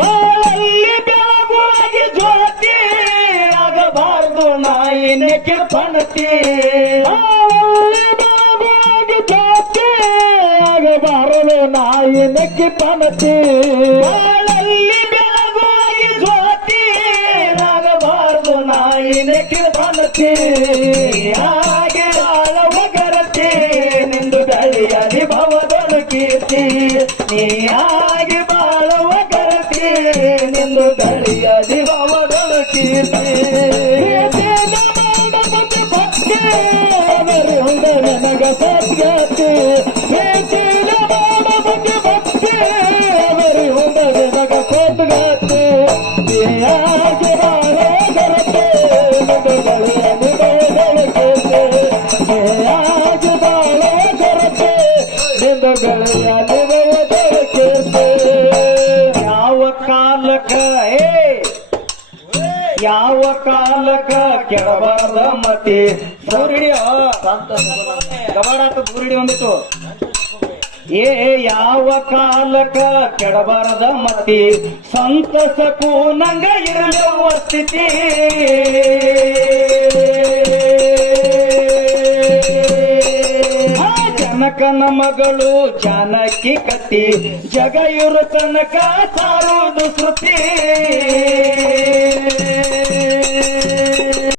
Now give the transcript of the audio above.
ಬಾಳಲ್ಲಿ ಬೆಳಗುವಾಗಿ ಜ್ಯೋತಿ ಆಗಬಾರದು ನಾಯಿನಕ್ಕೆ ಪಣತಿ ಬಾಳಲ್ಲಿ ಬೆಳಗುವಾಗಿ ಜ್ಯೋತಿ ಆಗಬಾರದು ನಾಯಿನಕ್ಕೆ ಪಣತಿ ಬಾಳಲ್ಲಿ ಬೆಳಗುವಾಗಿ ಜ್ಯೋತಿ ಆಗಬಾರದು ನಾಯಿನಕ್ಕೆ ಪಣತಿ ಹಾಗೆ ಬಾಳವ ಗರತಿ ನಿಂದು ಗಳಿಯಲಿ ಭವದೊಳು ಕೀರ್ತಿ ನೀ ಹಾಗೆ ಬಾಳವ ಗರತಿ ನಿಂದು ಗಳಿಯಲಿ ಭವದೊಳು ಕೀರ್ತಿ ನನಗ ಸತ್ಯತೆ ಭಕ್ತಿ ಬರಿ ಹೊಂದ ನನಗ ಸದ್ಗತೆ ಹಾಗೆ ಬಾಳ ಗರತೆ ನಿಂದು ಗಳಿಯಲಿ ಭವದೊಳು ಕೀರ್ತಿ ಹಾಗೆ ಬಾಳ ಗರತೆ ನಿಂದು ಗಳಿಯಲಿ ಭವದೊಳು ಕೀರ್ತಿ ಯಾವ ಕಾಲಕ್ಕ ಯಾವ ಕಾಲಕ್ಕ ಕೆಳಬಾರದ ಮತಿ ಸೂರ್ಯ ಕಬಾಡಾತ ಸೂರ್ಯ ಒಂದಿತ್ತು ಯಾವ ಕಾಲಕ್ಕ ಕೆಡಬಾರದ ಮತಿ ಸಂತಸಕ್ಕೂ ನಂಗ ಇರಲಿರುವ ಸ್ಥಿತಿ ಜನಕನ ಮಗಳು ಜಾನಕಿ ಕತ್ತಿ ಜಗ ಇರು ತನಕ ಸಾರುವುದು ಶ್ರುತಿ